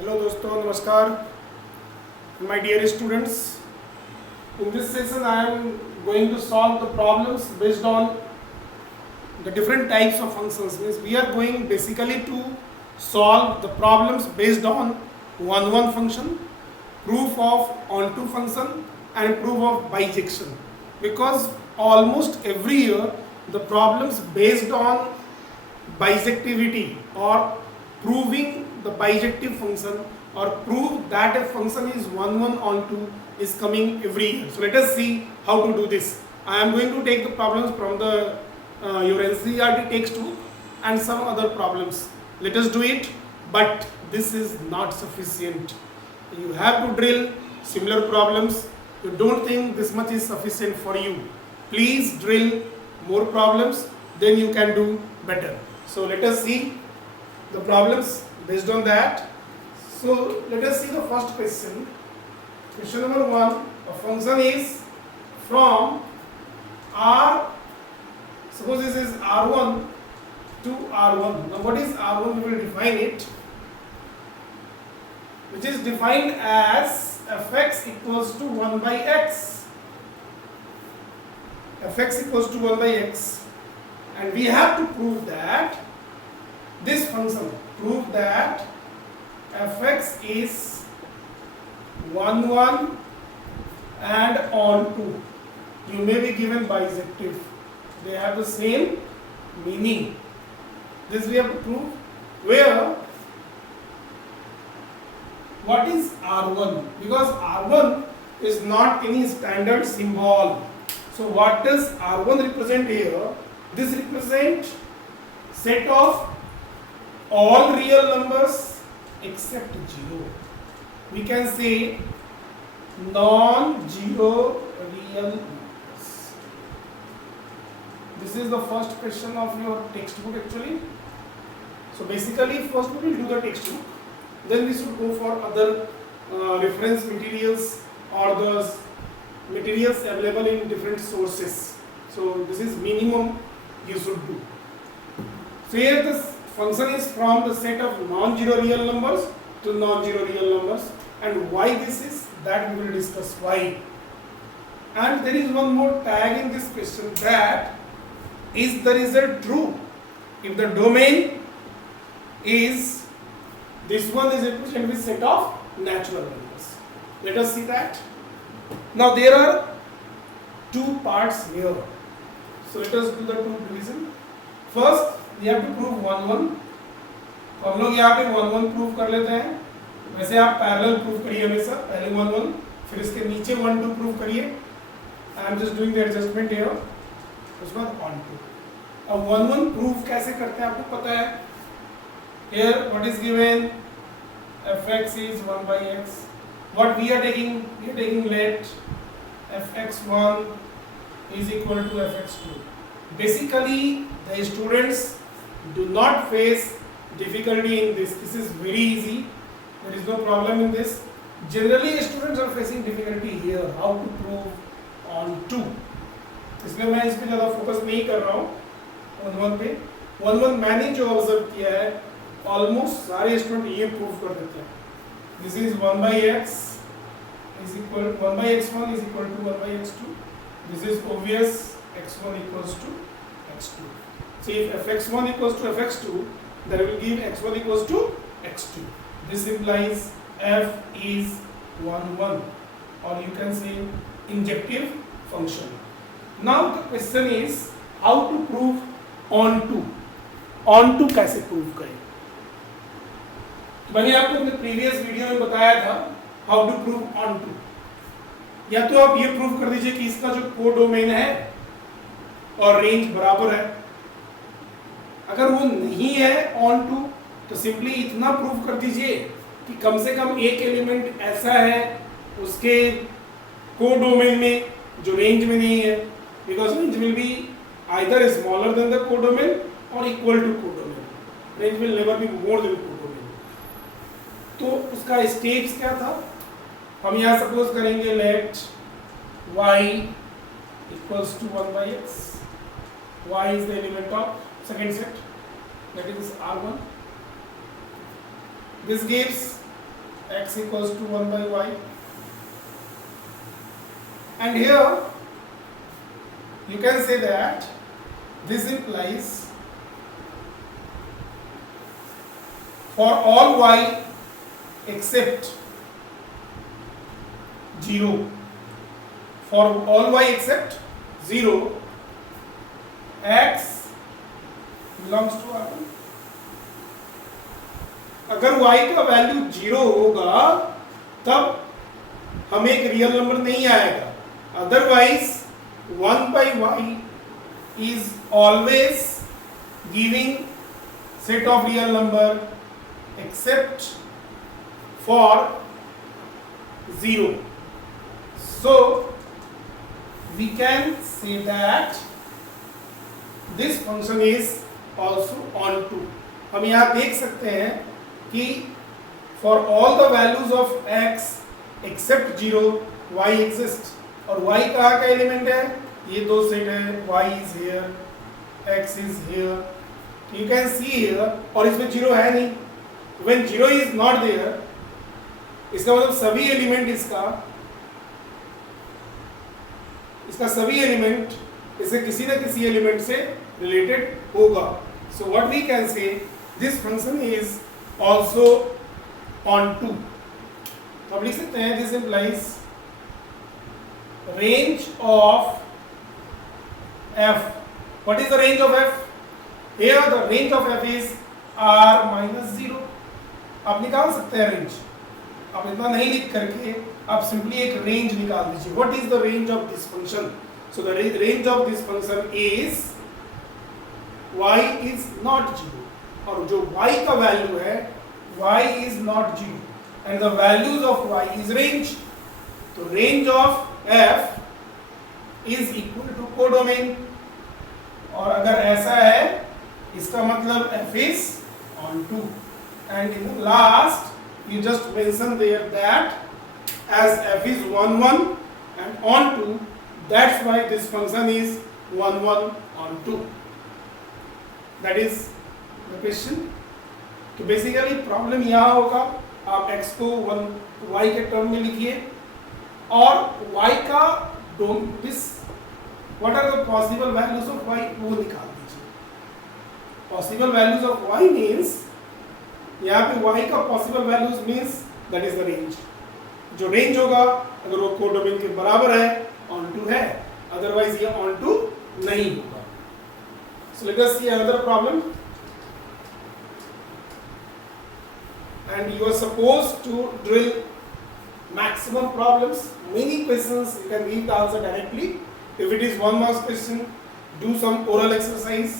Hello दोस्तों, नमस्कार my dear students. In this session I am going to solve the problems based on the different types of functions. Means we are going basically to solve the problems based on one function, proof of onto function and proof of bijection, because almost every year the problems based on bijectivity or proving the bijective function or prove that a function is one onto is coming every year. So let us see how to do this. I am going to take the problems from the your NCERT textbook and some other problems. Let us do it, but this is not sufficient. You have to drill similar problems. You don't think this much is sufficient for you. Please drill more problems, then you can do better. So let us see the problems based on that. So let us see the first question. Question number 1. A function is from R. Suppose this is R1 to R1. Now what is R1? We will define it, which is defined as fx equals to 1 by x. Fx equals to 1 by x. And we have to prove that this function, prove that fx is 1 and onto. You may be given bijective. They have the same meaning. This we have to prove. Where what is R1? Because R1 is not any standard symbol. So what does R1 represent here? This represents set of all real numbers except 0. We can say non-zero real numbers. This is the first question of your textbook actually. So basically first we will do the textbook, then we should go for other reference materials or the materials available in different sources. So this is minimum you should do. So here this function is from the set of non-zero real numbers to non-zero real numbers, and why this is, that we will discuss why. And there is one more tag in this question, that is the result true if the domain is, this one is represented with set of natural numbers. Let us see that. Now there are two parts here. So let us do the two division. First we have to prove 1 तो हम लोग यहाँ पे 1 prove कर लेते हैं. वैसे आप पैरेलल प्रूव करिए हमेशा, पहले 1 फिर इसके नीचे 1 2 प्रूव करिए. I am just doing the adjustment here. उसके बाद 1 2. अब 1 प्रूव कैसे करते हैं आपको पता है. Here what is given, fx is 1 by x. What we are taking, we are taking let fx1 is equal to fx2. Basically the students do not face difficulty in this. This is very easy. There is no problem in this. Generally students are facing difficulty here, how to prove on 2. इसलिए मैं इस पे ज़्यादा focus नहीं कर रहा हूँ 1 पे. 1 मैंने जो ऑब्जर्व किया है, ऑलमोस्ट सारे स्टूडेंट ये प्रूव कर देते हैं. This is 1 by x is equal 1 by x1 is equal to 1 by x2. This is obvious. x1 equals to x2. So if fx1 equals to fx2, then we will give x1 equals to x2. This implies f is 1 or you can say injective function. Now the question is how to prove onto. onto कैसे prove करें. मैंने आपको अपने previous video में बताया था how to prove onto. या तो आप ये प्रूव कर दीजिए कि इसका जो कोडोमेन है और रेंज बराबर है. अगर वो नहीं है ऑन टू तो सिंपली इतना प्रूव कर दीजिए कि कम से कम एक एलिमेंट ऐसा है उसके कोडोमेन में जो रेंज में नहीं है, because range will be either smaller than the codomain और equal to codomain. Range will never be more than codomain. तो उसका स्टेप्स क्या था, हम यहाँ सपोज करेंगे let y equals to 1 by x. y is the element of second set, that is R1. This gives x equals to 1 by y, and here you can say that this implies for all y except 0, for all y except 0, x belongs to R1। अगर y का value 0 होगा तब हमें एक real number नहीं आएगा, otherwise 1 by y is always giving set of real number except for 0. So we can say that this function is also onto। हम यहाँ देख सकते हैं कि for all the values of x except 0 y exists, और y कहाँ का element है, ये दो सेट है, y is here, x is here, you can see here, और इसमें 0 है नहीं। When 0 is not there, इसका मतलब सभी एलिमेंट इसका सभी एलिमेंट इसे किसी न किसी एलिमेंट से रिलेटेड होगा। So what we can say, this function is also onto. तो आप लिख सकते हैं this implies range of f। What is the range of f? Here the range of f is r minus 0। आप निकाल सकते हैं रेंज, आप इतना नहीं लिख करके आप सिंपली एक रेंज निकाल दीजिए। What is the range of this function? So the range of this function is y is not 0, और जो y का वैल्यू है y is not 0 and the values of y is range. तो range of f is equal to codomain, और अगर ऐसा है इसका मतलब f is on 2, and in the last you just mention there that as f is 1 1 and on 2, that's why this function is 1 1 on 2। that is the question। तो basically problem यहाँ होगा, आप x को y के term में लिखिए और y का this what are the possible values of y वो निकाल दीजिए। Possible values of y means यहाँ पे y का possible values means that is the range. जो रेंज होगा अगर वो कोडोमेन के बराबर है ऑन टू है, अदरवाइज ये ऑन टू नहीं होगा। So let us see another problem, and you are supposed to drill maximum problems, many questions you can read the answer directly। if it is 1 marks question, do some oral exercise,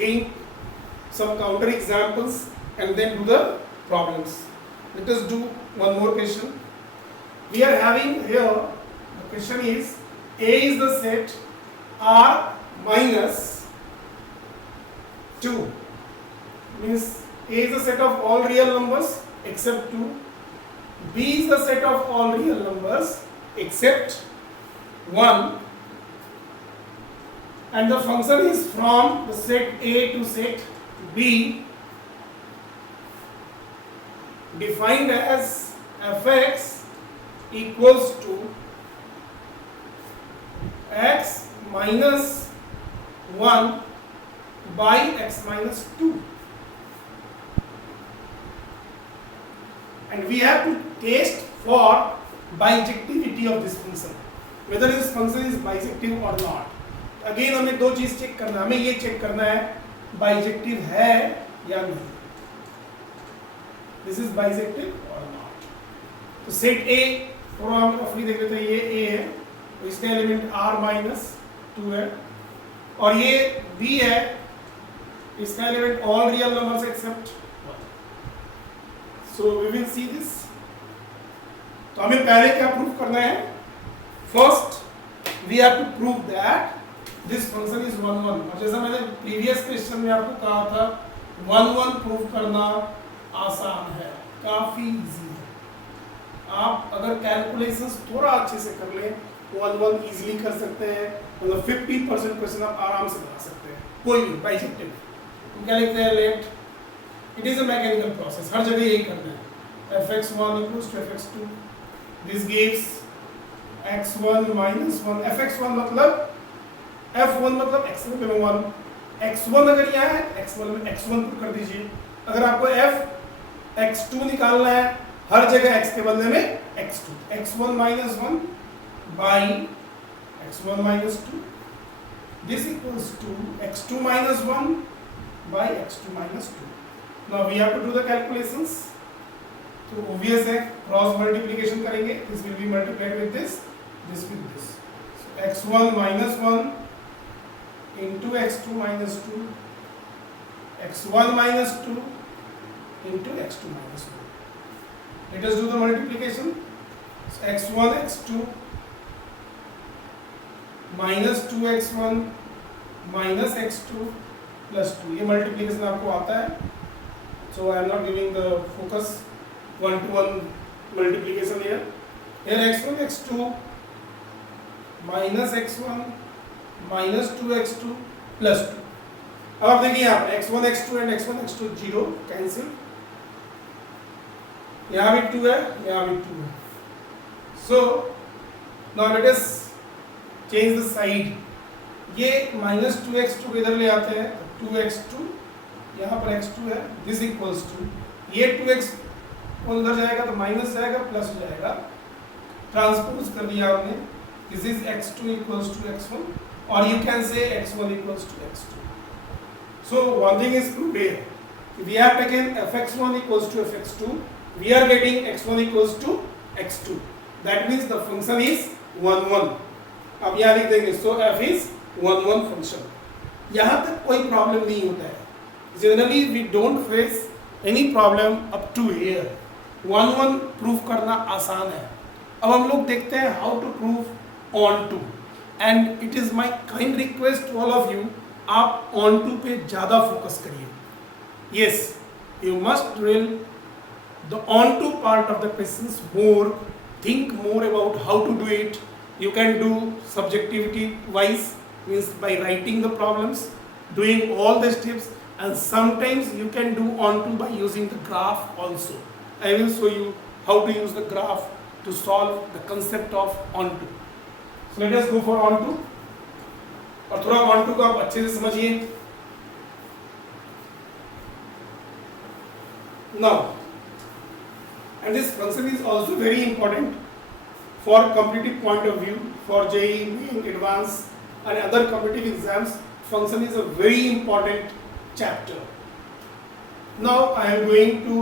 think some counter examples and then do the problems। let us do one more question। we are having here, the question is A is the set R minus 2, means A is the set of all real numbers except 2, B is the set of all real numbers except 1, and the function is from the set A to set B, defined as fx equals to x minus 1 by x minus 2, and we have to test for bijectivity of this function, whether this function is bijective or not। Again हमें दो चीज check करना है, हमें ये check करना है bijective है या नहीं, दिस इज बाइजेक्टिव और नॉट। तो सेट ए थोड़ा हम रफली देख लेते हैं, ये ए है तो इसका एलिमेंट r माइनस 2 है, और ये b है इसका element all real numbers except 1। So we will see this. तो हमें पहले क्या प्रूव करना है? First we have to prove that this function is 1 1, और जैसा मैंने प्रीवियस क्वेश्चन में आपको कहा था 1 1 प्रूव करना आसान है, काफी इजी है। आप अगर कैलकुलेशंस थोड़ा अच्छे से कर लें 1 1 इजीली कर सकते हैं, मतलब 50% क्वेश्चन आप आराम से बना सकते हैं, कोई भी बाइजेक्टिव। तो क्या लिखते हैं? Let it is a mechanical process, हर जगह यही करना है। fx1 equals to fx2. This gives x1 minus 1. fx1 मतलब f1 मतलब x1 में 1, x1 अगर यहाँ है x1 में x1 पुट कर दीजिए। अगर आपको f x2 निकालना है, हर जगह x के बदले में x2, x1 minus 1 by x1 minus 2. This equals to x2 minus 1 by x2 minus 2. Now we have to do the calculations. तो obvious है, क्रॉस मल्टीप्लिकेशन करेंगे, this will be multiplied with this with this. So x1 minus 1 into x2 minus 2, x1 minus 2 into x2 minus 1. Let us do the multiplication. So x1 x2 minus 2x1 minus x2 plus 2. ये multiplication आपको आता है, so I am not giving the focus one-to-one multiplication here. Here x1 x2 minus x1 minus 2x2 plus 2. अब आप देखिए यहाँ पे x1 x2 and x1 x2 zero cancel, यहाँ भी 2 है, यहाँ भी 2 है. So now let us change the side. ये minus 2x2 इधर ले आते हैं, 2x2 यहाँ पर x2 है, this equals to ये 2x उधर जाएगा तो माइनस जाएगा प्लस हो जाएगा, ट्रांसपोज कर दिया आपने. This is x2 equals to x1 और you can say x1 equals to x2. So one thing is proved here, we have taken fx1 equals to fx2, we are getting x1 equals to x2. That means the function is 1 1. अब यहाँ लिख देंगे, सो f is 1 1 function. यहाँ तक कोई problem नहीं होता है. Generally we don't face any problem up to here. 1 1 prove करना आसान है. अब हम लोग देखते हैं how to prove onto, and it is my kind request to all of you, आप ऑन टू पे ज़्यादा फोकस करिए. Yes, you must drill the onto part of the questions more, think more about how to do it. You can do subjectivity wise, means by writing the problems, doing all the steps, and sometimes you can do on to by using the graph also. I will show you how to use the graph to solve the concept of on to. So let us go for on to. और थोड़ा on to को आप अच्छे से समझिए. Now, and this function is also very important for competitive point of view, for JEE, NEET, Advanced and other competitive exams. Function is a very important chapter. Now I am going to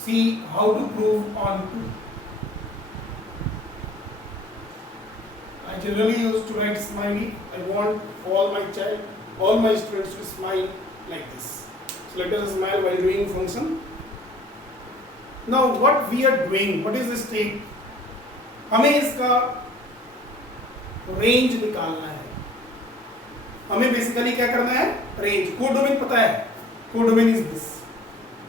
see how to prove on to. I generally used to write smiley. I want all my students to smile like this. So let us smile while doing function. Now what we are doing, what is the step? हमें इसका range निकालना है. हमें basically क्या करना है, range. Codomain पता है, कोडोमेन इज दिस.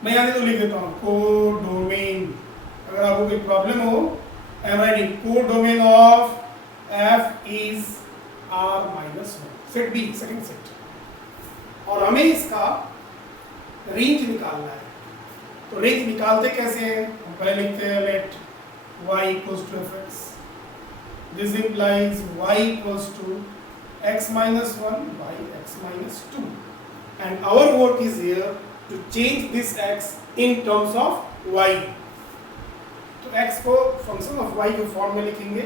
मैं यहाँ तो लिख देता हूँ कोडोमेन. अगर आपको कोई प्रॉब्लम हो, I am writing codomain of f is r-1. Set B, second set. और हमें इसका रेंज निकालना है. तो रेंज निकालते कैसे हैं, हम पहले लिखते हैं late y equals to fx. This implies y equals to x minus 1 by x minus 2. And our work is here to change this x in terms of y. तो x को function of y के form में लिखेंगे.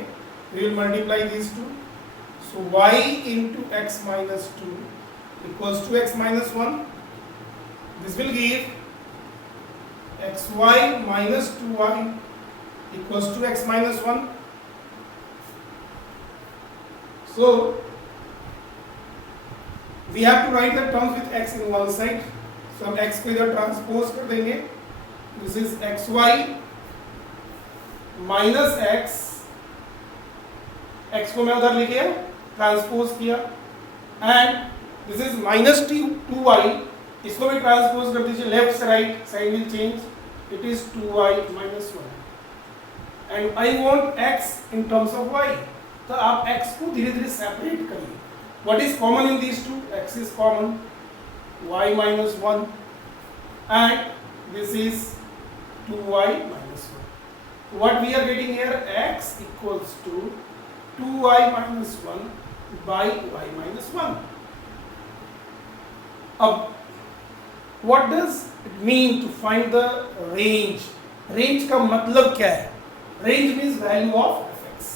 We will multiply these two. So y into x minus 2 equals to x minus 1. This will give xy minus 2y equals to x minus 1. So we have to write the terms with x in one side. So हम x को इधर transpose कर देंगे. This is xy minus x. x को मैं उधर लिखे transpose किया, and this is minus 2y. इसको भी ट्रांसपोज कर दीजिए. लेफ्ट से right side will change. It is 2y minus 1. And I want x in terms of y. तो आप x को धीरे धीरे सेपरेट करिए. What is common in these two? X is common. Y minus 1. And this is 2y minus 1. What we are getting here, x equals to 2y minus 1 by y minus 1. अब what does it mean to find the range? Range का मतलब क्या है? Range means value of fx.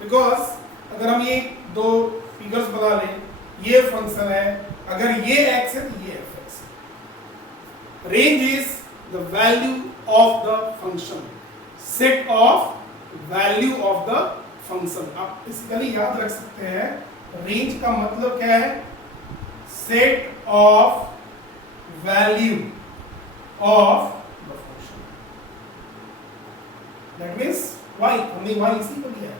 Because अगर हम ये दो figures बना लें, ये फंक्शन है, अगर ये x है तो ये fx है. Range is the value of the function, set of value of the function. आप बेसिकली याद रख सकते हैं, रेंज का मतलब क्या है? Set of value of the function. That means y, हमने y इसी को लिया है,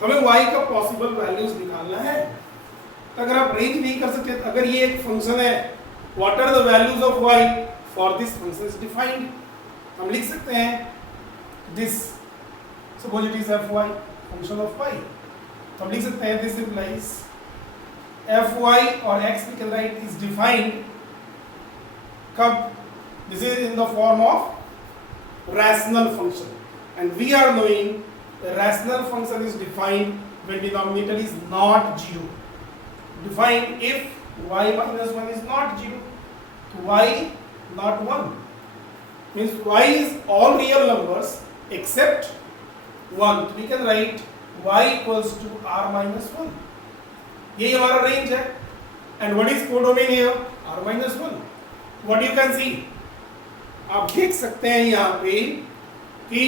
तो हमें y का पॉसिबल वैल्यूज निकालना है. तो अगर आप रेंज नहीं कर सकते, तो अगर ये एक फंक्शन है, what are the values of y for this function is defined, हम लिख सकते हैं this, suppose it is fy, function of y, तो हम लिख सकते हैं दिस इम्प्लाइज fy और x we can write is defined कब? This is in the form of rational function, and we are knowing the rational function is defined when denominator is not 0. Defined if y minus 1 is not 0, y not 1 means y is all real numbers except 1. So we can write y equals to r minus 1. यही हमारा range है. And what is codomain here? r minus 1. What you can see, आप देख सकते हैं यहाँ पे कि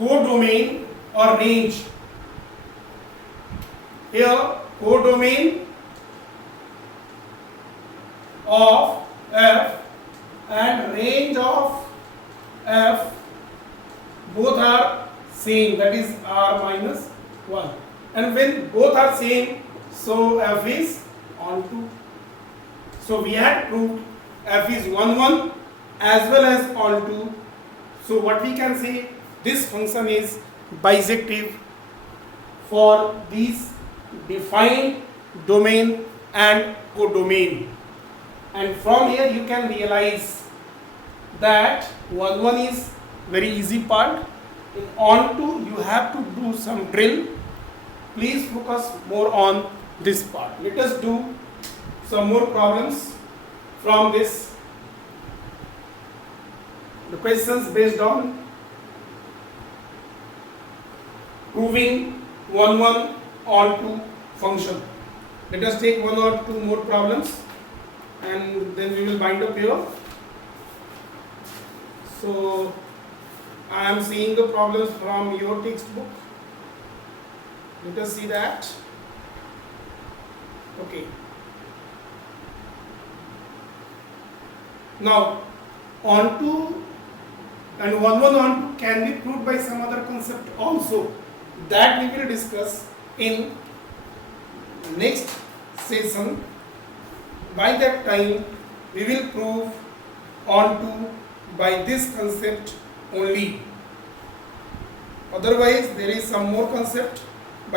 कोडोमेन और range, here codomain of f and range of f both are same, that is r minus 1, and when both are same, so f is onto. So we had proved f is 1 1 as well as onto. So what we can say, this function is bijective for these defined domain and codomain. And from here you can realize that 1 1 is very easy part. In onto you have to do some drill. Please focus more on this part. Let us do some more problems from this. The questions based on proving 1 1 onto function. Let us take one or two more problems and then we will bind up here. So I am seeing the problems from your textbook. Let us see that. Okay. Now onto and 1 1 onto can be proved by some other concept also, that we will discuss in next session. By that time we will prove onto by this concept only. Otherwise there is some more concept